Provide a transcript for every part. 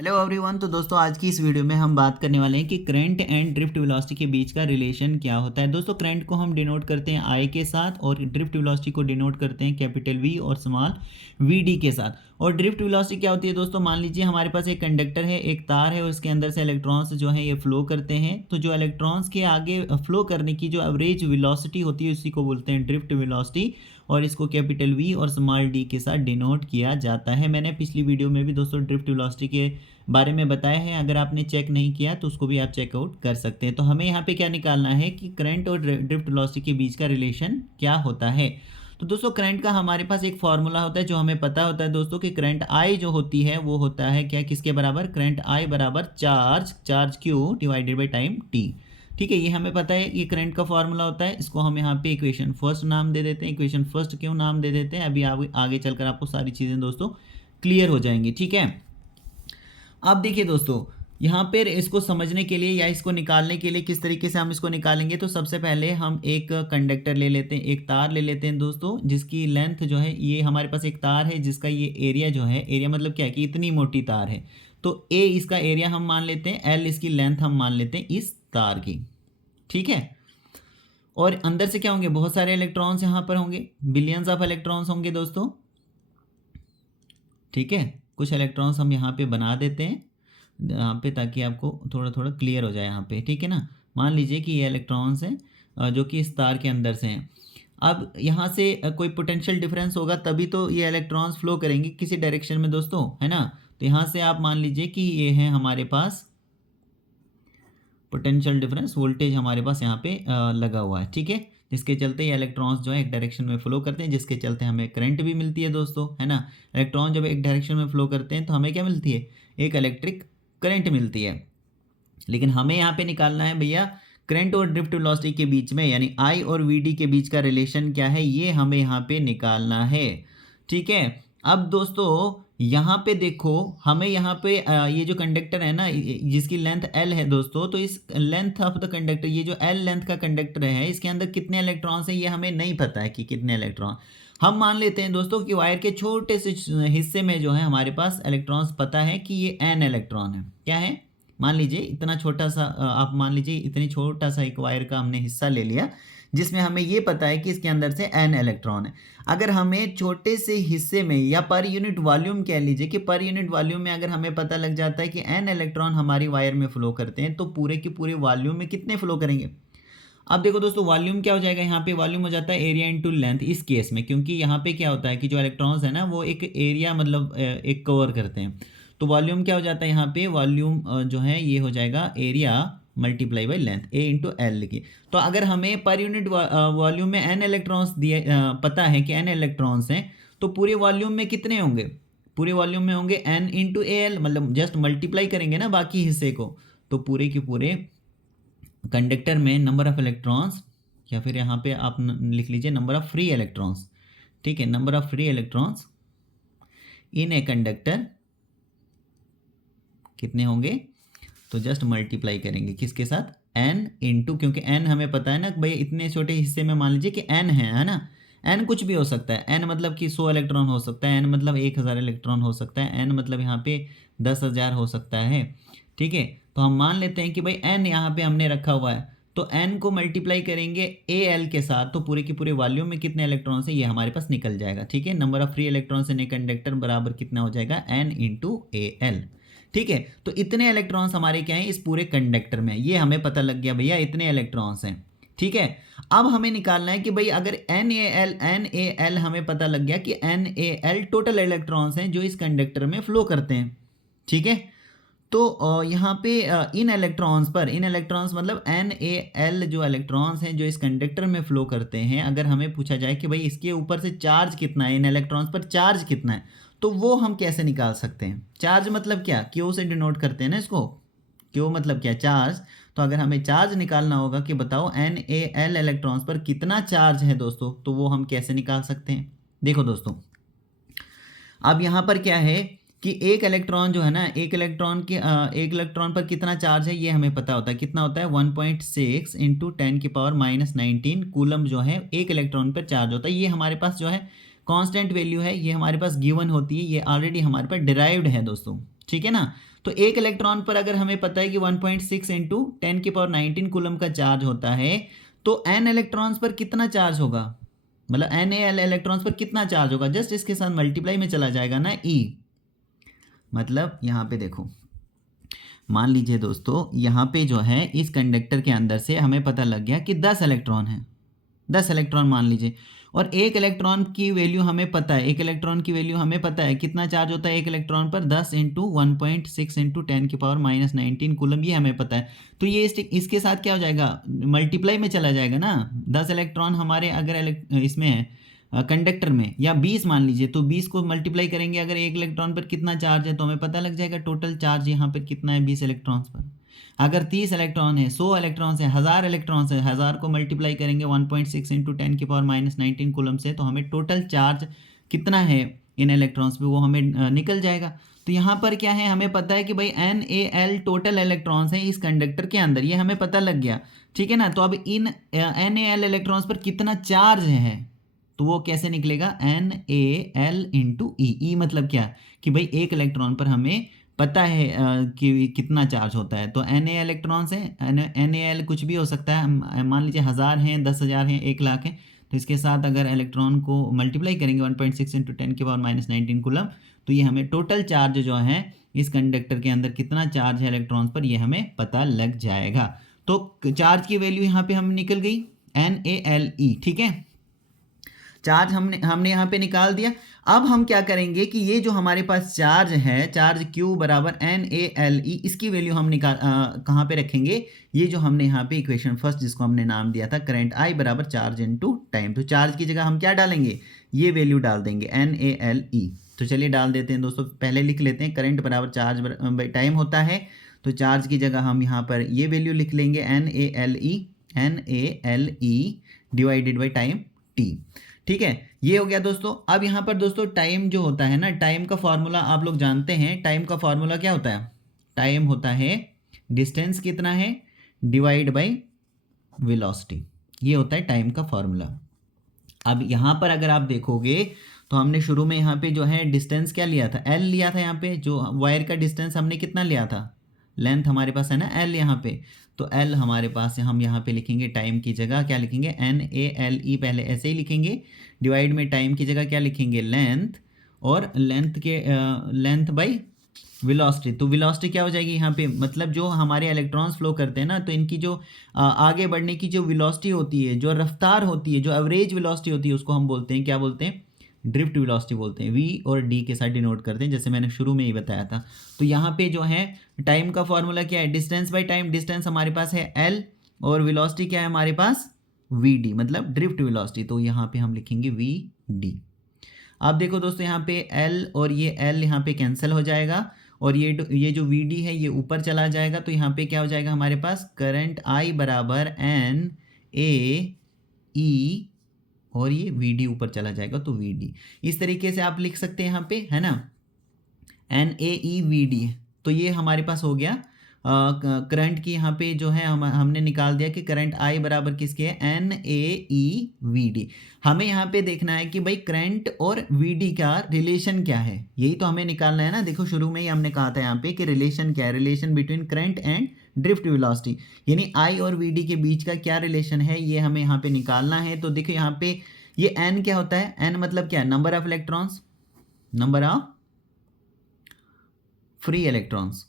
Hello everyone. तो दोस्तों आज की इस वीडियो में हम बात करने वाले हैं कि करंट एंड ड्रिफ्ट वेलोसिटी के बीच का रिलेशन क्या होता है। दोस्तों करंट को हम डिनोट करते हैं आई के साथ और ड्रिफ्ट वेलोसिटी को डिनोट करते हैं कैपिटल वी और स्मॉल वी डी के साथ। और ड्रिफ्ट वेलोसिटी क्या होती है दोस्तों, मान लीजिए हमारे पास एक कंडक्टर है, एक तार है और उसके अंदर से इलेक्ट्रॉन्स जो है ये फ्लो करते हैं। तो जो इलेक्ट्रॉन्स के आगे फ्लो करने की जो एवरेज वेलोसिटी होती है उसी को बोलते हैं ड्रिफ्ट वेलोसिटी और इसको कैपिटल वी और स्मॉल डी के साथ डिनोट किया जाता है। मैंने पिछली वीडियो में भी दोस्तों ड्रिफ्ट वेलोसिटी के बारे में बताया है, अगर आपने चेक नहीं किया तो उसको भी आप चेकआउट कर सकते हैं। तो हमें यहाँ पे क्या निकालना है कि करंट और ड्रिफ्ट वेलोसिटी के बीच का रिलेशन क्या होता है। तो दोस्तों करंट का हमारे पास एक फॉर्मूला होता है जो हमें पता होता है दोस्तों कि करंट आई जो होती है वो होता है क्या, किसके बराबर, करंट आई बराबर charge Q divided by time T. ठीक है, ये हमें पता है, ये करंट का फॉर्मूला होता है। इसको हम यहाँ पे इक्वेशन फर्स्ट नाम दे देते हैं। इक्वेशन फर्स्ट क्यों नाम दे देते हैं, अभी आगे चलकर आपको सारी चीज़ें दोस्तों क्लियर हो जाएंगी। ठीक है, अब देखिए दोस्तों यहाँ पर इसको समझने के लिए या इसको निकालने के लिए किस तरीके से हम इसको निकालेंगे, तो सबसे पहले हम एक कंडक्टर ले लेते हैं, एक तार ले लेते हैं दोस्तों, जिसकी लेंथ जो है, ये हमारे पास एक तार है जिसका ये एरिया जो है, एरिया मतलब क्या है कि इतनी मोटी तार है, तो ए इसका एरिया हम मान लेते हैं, एल इसकी लेंथ हम मान लेते हैं इस तार की। ठीक है, और अंदर से क्या होंगे, बहुत सारे इलेक्ट्रॉन्स यहाँ पर होंगे, बिलियंस ऑफ इलेक्ट्रॉन्स होंगे दोस्तों। ठीक है, कुछ इलेक्ट्रॉन्स हम यहाँ पे बना देते हैं यहाँ पे ताकि आपको थोड़ा थोड़ा क्लियर हो जाए यहाँ पे। ठीक है ना, मान लीजिए कि ये इलेक्ट्रॉन्स हैं जो कि इस तार के अंदर से हैं। अब यहाँ से कोई पोटेंशियल डिफरेंस होगा तभी तो ये इलेक्ट्रॉन्स फ्लो करेंगे किसी डायरेक्शन में दोस्तों, है ना। तो यहाँ से आप मान लीजिए कि ये है हमारे पास पोटेंशियल डिफरेंस, वोल्टेज हमारे पास यहाँ पे लगा हुआ है। ठीक है, जिसके चलते ये इलेक्ट्रॉन्स जो है एक डायरेक्शन में फ्लो करते हैं, जिसके चलते हमें करंट भी मिलती है दोस्तों, है ना। इलेक्ट्रॉन जब एक डायरेक्शन में फ्लो करते हैं तो हमें क्या मिलती है, एक इलेक्ट्रिक करंट मिलती है। लेकिन हमें यहाँ पे निकालना है भैया करंट और ड्रिफ्ट वेलोसिटी के बीच में, यानी आई और वी डी के बीच का रिलेशन क्या है, ये हमें यहाँ पे निकालना है। ठीक है, अब दोस्तों यहाँ पे देखो, हमें यहाँ पे ये जो कंडक्टर है ना, जिसकी लेंथ एल है दोस्तों, तो इस लेंथ ऑफ द कंडक्टर, ये जो एल लेंथ का कंडक्टर है, इसके अंदर कितने इलेक्ट्रॉन्स हैं ये हमें नहीं पता है कि कितने इलेक्ट्रॉन। हम मान लेते हैं दोस्तों कि वायर के छोटे से हिस्से में जो है हमारे पास इलेक्ट्रॉन्स पता है कि ये एन इलेक्ट्रॉन है। क्या है, मान लीजिए इतना छोटा सा, आप मान लीजिए इतनी छोटा सा एक वायर का हमने हिस्सा ले लिया जिसमें हमें ये पता है कि इसके अंदर से एन इलेक्ट्रॉन है। अगर हमें छोटे से हिस्से में या पर यूनिट वॉल्यूम कह लीजिए कि पर यूनिट वॉल्यूम में अगर हमें पता लग जाता है कि एन इलेक्ट्रॉन हमारी वायर में फ्लो करते हैं, तो पूरे के पूरे वॉल्यूम में कितने फ्लो करेंगे। अब देखो दोस्तों वॉल्यूम क्या हो जाएगा, यहाँ पे वॉल्यूम हो जाता है एरिया इंटू लेंथ इस केस में, क्योंकि यहाँ पे क्या होता है कि जो इलेक्ट्रॉन्स है ना वो एक एरिया मतलब एक कवर करते हैं। तो वॉल्यूम क्या हो जाता है, यहाँ पे वॉल्यूम जो है ये हो जाएगा area multiply by length, A into L लिखिए। तो अगर हमें पर यूनिट वॉल्यूम में एन इलेक्ट्रॉन्स दिए पता है कि एन इलेक्ट्रॉन्स हैं, तो पूरे वॉल्यूम में कितने होंगे, पूरे वॉल्यूम में होंगे एन इंटू ए एल, मतलब जस्ट मल्टीप्लाई करेंगे ना बाकी हिस्से को, तो पूरे के पूरे कंडक्टर में नंबर ऑफ इलेक्ट्रॉन्स, या फिर यहाँ पे आप लिख लीजिए नंबर ऑफ फ्री इलेक्ट्रॉन्स। ठीक है, number of free electrons in a conductor कितने होंगे, तो जस्ट मल्टीप्लाई करेंगे किसके साथ, n इंटू, क्योंकि n हमें पता है ना भाई, इतने छोटे हिस्से में मान लीजिए कि n है ना। n कुछ भी हो सकता है, n मतलब कि 100 इलेक्ट्रॉन हो सकता है, n मतलब 1000 इलेक्ट्रॉन हो सकता है, n मतलब यहाँ पे 10,000 हो सकता है। ठीक है, तो हम मान लेते हैं कि भाई n यहाँ पे हमने रखा हुआ है, तो n को मल्टीप्लाई करेंगे ए एल के साथ, तो पूरे के पूरे वॉल्यूम में कितने इलेक्ट्रॉन है ये हमारे पास निकल जाएगा। ठीक है, number of free electrons in a conductor बराबर कितना हो जाएगा, n इंटू ए एल। ठीक है, तो इतने इलेक्ट्रॉन्स हमारे क्या हैं इस पूरे कंडक्टर में, ये हमें पता लग गया भैया इतने इलेक्ट्रॉन्स हैं। ठीक है, अब हमें निकालना है कि भाई अगर NaL हमें पता लग गया कि NaL टोटल इलेक्ट्रॉन्स हैं जो इस कंडक्टर में फ्लो करते हैं। ठीक है, तो यहाँ पे इन इलेक्ट्रॉन्स मतलब NaL जो इलेक्ट्रॉन्स हैं जो इस कंडक्टर में फ्लो करते हैं, अगर हमें पूछा जाए कि भाई इसके ऊपर से चार्ज कितना है, इन इलेक्ट्रॉन्स पर चार्ज कितना है, तो वो हम कैसे निकाल सकते हैं। चार्ज मतलब क्या, क्यू से डिनोट करते हैं ना इसको, क्यू मतलब क्या, चार्ज। तो अगर हमें चार्ज निकालना होगा कि बताओ NaL इलेक्ट्रॉन्स पर कितना चार्ज है दोस्तों, तो वो हम कैसे निकाल सकते हैं। देखो दोस्तों अब यहाँ पर क्या है कि एक इलेक्ट्रॉन जो है ना, एक इलेक्ट्रॉन पर कितना चार्ज है ये हमें पता होता है, कितना होता है 1.6 इंटू 10⁻⁻19 कूलम जो है एक इलेक्ट्रॉन पर चार्ज होता है। ये हमारे पास जो है कांस्टेंट वैल्यू है, ये हमारे पास गिवन होती है, ये ऑलरेडी हमारे पास डिराइव्ड है दोस्तों। ठीक है ना, तो एक इलेक्ट्रॉन पर अगर हमें पता है कि 1.6 इंटू 10⁻19 कूलम का चार्ज होता है, तो n इलेक्ट्रॉन्स पर कितना चार्ज होगा, मतलब NaL इलेक्ट्रॉन्स पर कितना चार्ज होगा, जस्ट इसके साथ मल्टीप्लाई में चला जाएगा ना E। मतलब यहाँ पे देखो, मान लीजिए दोस्तों, यहाँ पे जो है इस कंडक्टर के अंदर से हमें पता लग गया कि 10 इलेक्ट्रॉन है, 10 इलेक्ट्रॉन मान लीजिए, और एक इलेक्ट्रॉन की वैल्यू हमें पता है, एक इलेक्ट्रॉन की वैल्यू हमें पता है कितना चार्ज होता है एक इलेक्ट्रॉन पर, 10 इंटू 1.6 इंटू 10⁻19 कूलम, ये हमें पता है। तो ये इसके साथ क्या हो जाएगा, मल्टीप्लाई में चला जाएगा ना। 10 इलेक्ट्रॉन हमारे अगर इसमें है कंडक्टर में, या 20 मान लीजिए, तो 20 को मल्टीप्लाई करेंगे अगर एक इलेक्ट्रॉन पर कितना चार्ज है, तो हमें पता लग जाएगा टोटल चार्ज यहाँ पर कितना है 20 इलेक्ट्रॉन्स पर। अगर 30 इलेक्ट्रॉन है, 100 इलेक्ट्रॉन्स है, 1000 इलेक्ट्रॉन्स है, 1000 को मल्टीप्लाई करेंगे 1.6 इंटू 10⁻19 कूलम से, तो हमें टोटल चार्ज कितना है इन इलेक्ट्रॉन्स पे वो हमें निकल जाएगा। तो यहाँ पर क्या है, हमें पता है कि भाई NaL टोटल इलेक्ट्रॉन्स हैं इस कंडक्टर के अंदर, ये हमें पता लग गया, ठीक है ना। तो अब इन NaL इलेक्ट्रॉन्स पर कितना चार्ज है, तो वो कैसे निकलेगा, NaL इंटू ई मतलब क्या, कि भाई एक इलेक्ट्रॉन पर हमें पता है कि कितना चार्ज होता है। तो Na इलेक्ट्रॉन्स हैं, NaL कुछ भी हो सकता है, मान लीजिए 1000 हैं, 10,000 हैं, 1 लाख हैं, तो इसके साथ अगर इलेक्ट्रॉन को मल्टीप्लाई करेंगे 1.6 इंटू 10⁻19 कूलम, तो ये हमें टोटल चार्ज जो है इस कंडक्टर के अंदर कितना चार्ज है इलेक्ट्रॉन्स पर, ये हमें पता लग जाएगा। तो चार्ज की वैल्यू यहाँ पे हम निकल गई NaLe, ठीक है, चार्ज हमने यहाँ पे निकाल दिया। अब हम क्या करेंगे कि ये जो हमारे पास चार्ज है, चार्ज Q बराबर NaLe, इसकी वैल्यू हम कहाँ पे रखेंगे, ये जो हमने यहाँ पे इक्वेशन फर्स्ट जिसको हमने नाम दिया था करंट I बराबर चार्ज इनटू टाइम, तो चार्ज की जगह हम क्या डालेंगे, ये वैल्यू डाल देंगे NaLe। तो चलिए डाल देते हैं दोस्तों, पहले लिख लेते हैं करंट बराबर चार्ज बाई टाइम होता है, तो चार्ज की जगह हम यहाँ पर ये वैल्यू लिख लेंगे NaLe divided by time T, ठीक है, ये हो गया दोस्तों। अब यहाँ पर दोस्तों टाइम जो होता है ना, टाइम का फॉर्मूला आप लोग जानते हैं, टाइम का फॉर्मूला क्या होता है, टाइम होता है डिस्टेंस कितना है डिवाइड बाय वेलोसिटी, ये होता है टाइम का फॉर्मूला। अब यहाँ पर अगर आप देखोगे तो हमने शुरू में यहाँ पे जो है डिस्टेंस क्या लिया था, L लिया था, यहाँ पे जो वायर का डिस्टेंस हमने कितना लिया था, लेंथ हमारे पास है ना L यहाँ पे, तो L हमारे पास है, हम यहाँ पे लिखेंगे टाइम की जगह क्या लिखेंगे NaLe, पहले ऐसे ही लिखेंगे, डिवाइड में टाइम की जगह क्या लिखेंगे लेंथ, और लेंथ बाई वेलोसिटी। तो वेलोसिटी क्या हो जाएगी यहाँ पे, मतलब जो हमारे इलेक्ट्रॉन्स फ्लो करते हैं ना, तो इनकी जो आगे बढ़ने की जो वेलोसिटी होती है, जो रफ्तार होती है, जो एवरेज वेलोसिटी होती है, उसको हम बोलते हैं, क्या बोलते हैं, ड्रिफ्ट वेलोसिटी बोलते हैं, V और D के साथ डिनोट करते हैं, जैसे मैंने शुरू में ही बताया था। तो यहाँ पे जो है टाइम का फॉर्मूला क्या है, डिस्टेंस बाय टाइम, डिस्टेंस हमारे पास है L, और वेलोसिटी क्या है हमारे पास VD, मतलब ड्रिफ्ट वेलोसिटी, तो यहाँ पे हम लिखेंगे VD। अब देखो दोस्तों, यहाँ पे L और ये L यहाँ पे कैंसिल हो जाएगा, और ये जो VD है ये ऊपर चला जाएगा, तो यहाँ पे क्या हो जाएगा हमारे पास, करंट I बराबर NaE, और ये VD ऊपर चला जाएगा, तो VD इस तरीके से आप लिख सकते हैं यहाँ पे, है ना, NaEVD। तो ये हमारे पास हो गया करंट की, यहाँ पे जो है हमने निकाल दिया कि करंट I बराबर किसके है, NaEVD। हमें यहाँ पे देखना है कि भाई करंट और VD का रिलेशन क्या है, यही तो हमें निकालना है ना। देखो शुरू में ही हमने कहा था यहाँ पे कि रिलेशन क्या है, relation between current and drift velocity, यानी I और VD के बीच का क्या रिलेशन है, ये हमें यहाँ पे निकालना है। तो देखो यहाँ पे ये N क्या होता है, N मतलब क्या है, number of electrons, number of free electrons.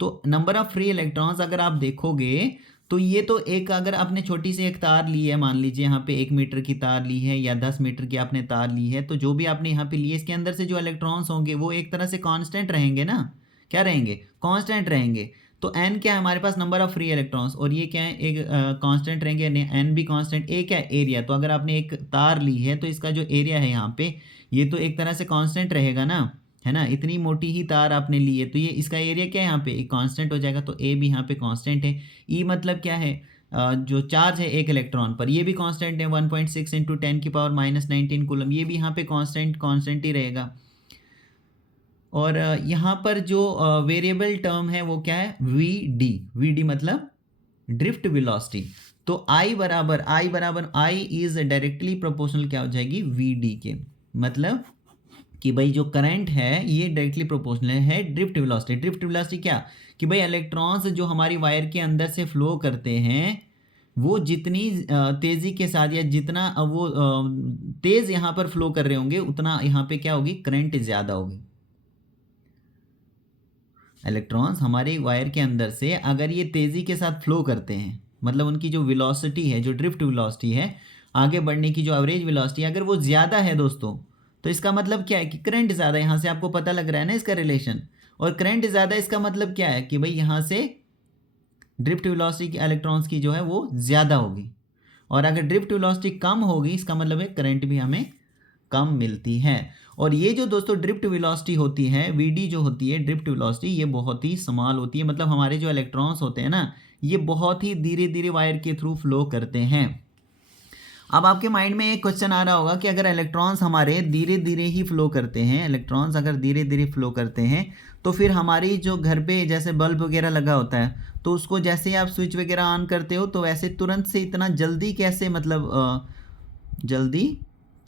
तो नंबर ऑफ फ्री इलेक्ट्रॉन्स अगर आप देखोगे तो ये तो एक, अगर आपने छोटी सी एक तार ली है, मान लीजिए यहाँ पे 1 मीटर की तार ली है या 10 मीटर की आपने तार ली है, तो जो भी आपने यहाँ पे ली है, इसके अंदर से जो इलेक्ट्रॉन्स होंगे वो एक तरह से कांस्टेंट रहेंगे ना, क्या रहेंगे, कांस्टेंट रहेंगे। तो n क्या है हमारे पास, नंबर ऑफ फ्री इलेक्ट्रॉन्स, और ये क्या है, एक कांस्टेंट रहेंगे, n भी कांस्टेंट। a क्या है, एरिया, तो अगर आपने एक तार ली है तो इसका जो एरिया है यहाँ पे, ये तो एक तरह से कांस्टेंट रहेगा ना, है ना, इतनी मोटी ही तार आपने ली है, तो ये इसका एरिया क्या है यहाँ पे, एक कांस्टेंट हो जाएगा, तो a भी यहाँ पे कांस्टेंट है। E मतलब क्या है, जो चार्ज है एक इलेक्ट्रॉन पर, ये भी कांस्टेंट है, 1.6 इंटू 10⁻19 कूलम, ये भी यहाँ पे कांस्टेंट ही रहेगा। और यहाँ पर जो वेरिएबल टर्म है वो क्या है, VD मतलब ड्रिफ्ट वेलोसिटी। तो I बराबर I इज डायरेक्टली प्रोपोर्शनल क्या हो जाएगी, VD के, मतलब कि भाई जो करंट है ये डायरेक्टली प्रोपोर्शनल है ड्रिफ्ट वेलोसिटी। ड्रिफ्ट वेलोसिटी क्या, कि भाई इलेक्ट्रॉन्स जो हमारी वायर के अंदर से फ्लो करते हैं वो जितनी तेज़ी के साथ या जितना वो तेज़ यहाँ पर फ्लो कर रहे होंगे उतना यहाँ पे क्या होगी, करंट ज़्यादा होगी। इलेक्ट्रॉन्स हमारे वायर के अंदर से अगर ये तेज़ी के साथ फ्लो करते हैं, मतलब उनकी जो वेलोसिटी है, जो ड्रिफ्ट वेलोसिटी है, आगे बढ़ने की जो एवरेज वेलोसिटी है, अगर वो ज़्यादा है दोस्तों, तो इसका मतलब क्या है कि करंट ज़्यादा है। यहाँ से आपको पता लग रहा है ना इसका रिलेशन। और करंट ज़्यादा इसका मतलब क्या है कि भाई यहाँ से ड्रिफ्ट वेलोसिटी की इलेक्ट्रॉन्स की जो है वो ज़्यादा होगी। और अगर ड्रिफ्ट वेलोसिटी कम होगी इसका मतलब है करंट भी हमें कम मिलती है। और ये जो दोस्तों ड्रिफ्ट वेलोसिटी होती है, वीडी जो होती है ड्रिफ्ट वेलोसिटी, ये बहुत ही स्मॉल होती है। मतलब हमारे जो इलेक्ट्रॉन्स होते हैं ना, ये बहुत ही धीरे धीरे वायर के थ्रू फ्लो करते हैं। अब आपके माइंड में एक क्वेश्चन आ रहा होगा कि अगर इलेक्ट्रॉन्स हमारे धीरे धीरे ही फ्लो करते हैं, इलेक्ट्रॉन्स अगर धीरे धीरे फ्लो करते हैं, तो फिर हमारी जो घर पे जैसे बल्ब वगैरह लगा होता है, तो उसको जैसे आप स्विच वगैरह ऑन करते हो तो वैसे तुरंत से इतना जल्दी कैसे, मतलब जल्दी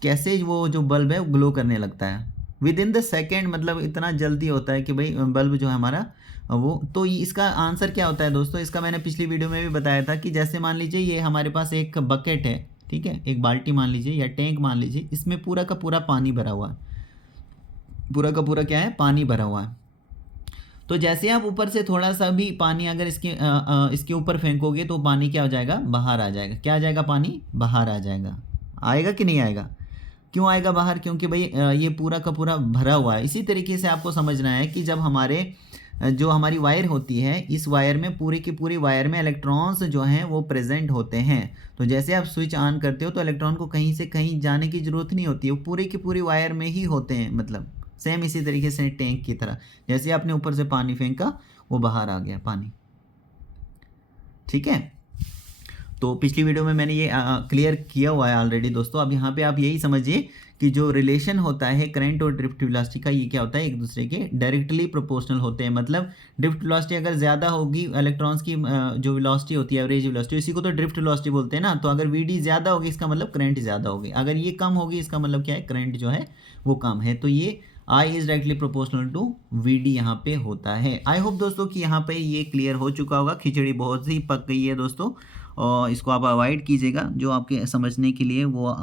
कैसे वो जो बल्ब है वो ग्लो करने लगता है विद इन द सेकेंड, मतलब इतना जल्दी होता है कि भाई बल्ब जो है हमारा वो। तो इसका आंसर क्या होता है दोस्तों, इसका मैंने पिछली वीडियो में भी बताया था कि जैसे मान लीजिए ये हमारे पास एक बकेट है, ठीक है, एक बाल्टी मान लीजिए या टैंक मान लीजिए, इसमें पूरा का पूरा पानी भरा हुआ है, पूरा का पूरा क्या है, पानी भरा हुआ है। तो जैसे आप ऊपर से थोड़ा सा भी पानी अगर इसके ऊपर फेंकोगे तो पानी क्या हो जाएगा, बाहर आ जाएगा। क्या आ जाएगा, पानी बाहर आ जाएगा। आएगा कि नहीं आएगा, क्यों आएगा बाहर, क्योंकि भाई ये पूरा का पूरा भरा हुआ है। इसी तरीके से आपको समझना है कि जब हमारे जो हमारी वायर होती है, इस वायर में पूरी की पूरी वायर में इलेक्ट्रॉन्स जो हैं वो प्रेजेंट होते हैं। तो जैसे आप स्विच ऑन करते हो तो इलेक्ट्रॉन को कहीं से कहीं जाने की ज़रूरत नहीं होती है, वो पूरी की पूरी वायर में ही होते हैं। मतलब सेम इसी तरीके से टैंक की तरह, जैसे आपने ऊपर से पानी फेंका वो बाहर आ गया पानी, ठीक है। तो पिछली वीडियो में मैंने ये क्लियर किया हुआ है ऑलरेडी दोस्तों। अब यहाँ पे आप यही समझिए कि जो रिलेशन होता है करंट और ड्रिफ्ट वेलोसिटी का, ये क्या होता है, एक दूसरे के डायरेक्टली प्रोपोर्शनल होते हैं। मतलब ड्रिफ्ट वेलोसिटी अगर ज़्यादा होगी इलेक्ट्रॉन्स की, जो वेलोसिटी होती है एवरेज वेलोसिटी, इसी को तो ड्रिफ्ट वेलोसिटी बोलते हैं ना। तो अगर वीडी ज़्यादा होगी इसका मतलब करंट ज़्यादा होगी, अगर ये कम होगी इसका मतलब क्या है, करंट जो है वो कम है। तो ये I is directly proportional to V D यहाँ पे होता है। आई होप दोस्तों कि यहाँ पे ये क्लियर हो चुका होगा। खिचड़ी बहुत ही पक गई है दोस्तों, और इसको आप अवॉइड कीजिएगा। जो आपके समझने के लिए वो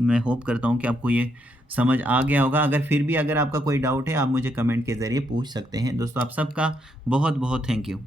मैं होप करता हूँ कि आपको ये समझ आ गया होगा। अगर फिर भी अगर आपका कोई डाउट है आप मुझे कमेंट के ज़रिए पूछ सकते हैं दोस्तों। आप सबका बहुत बहुत थैंक यू।